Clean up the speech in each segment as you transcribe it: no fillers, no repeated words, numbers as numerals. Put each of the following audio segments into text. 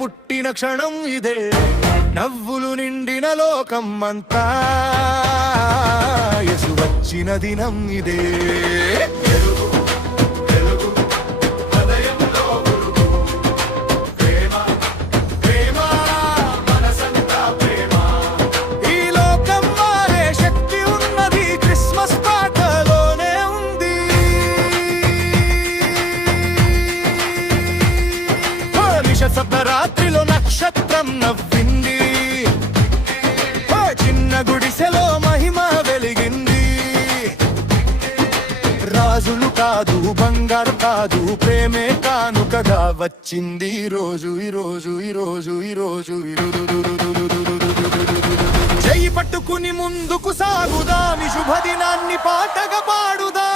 పుట్టిన క్షణం ఇదే, నవ్వులు నిండిన లోకం అంతా, యేసు వచ్చిన దినం ఇదే. రాత్రిలో నక్షత్రం నవ్వింది, చిన్న గుడిసెలో మహిమ వెలిగింది. రాజులు కాదు, బంగారు కాదు, ప్రేమే కానుకగా వచ్చింది ఈరోజు, ఈరోజు, ఈరోజు, ఈరోజు. చెయ్యి పట్టుకుని ముందుకు సాగుదాం, శుభదినాన్ని పాటగా పాడుదా.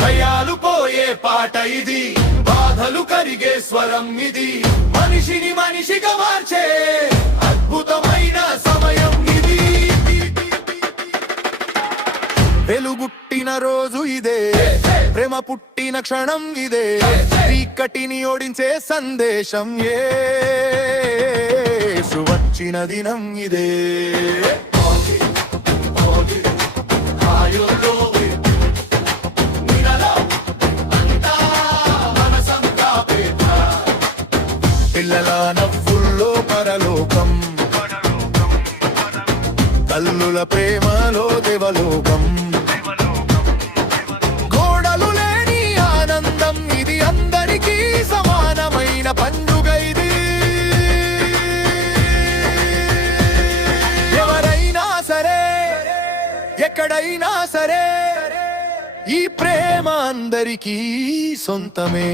భయాలు పోయే పాట ఇది, బాధలు కరిగే స్వరం ఇది, మనిషిని మనిషిగా మార్చే అద్భుతమైన సమయం ఇది. వెలుగుట్టిన రోజు ఇదే, ప్రేమ పుట్టిన క్షణం ఇదే, చీకటిని ఓడించే సందేశం యేసు వచ్చిన దినం ఇదే. పిల్లల నవ్వుల్లో పరలోకం, తల్లుల ప్రేమలో దేవలోకం. గోడలు లేని ఆనందం ఇది, అందరికీ సమానమైన పండుగ ఇది. ఎవరైనా సరే, ఎక్కడైనా సరే, ఈ ప్రేమ అందరికీ సొంతమే.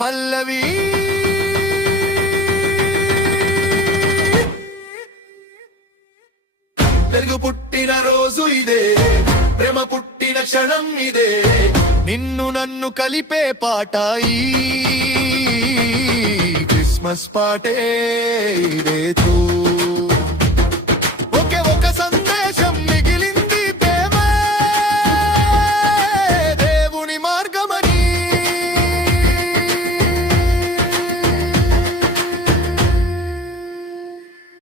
పల్లవి వెలుగు పుట్టిన రోజు ఇదే, ప్రేమ పుట్టిన క్షణం ఇదే, నిన్ను నన్ను కలిపే పాట ఈ క్రిస్మస్ పాటే ఇదే.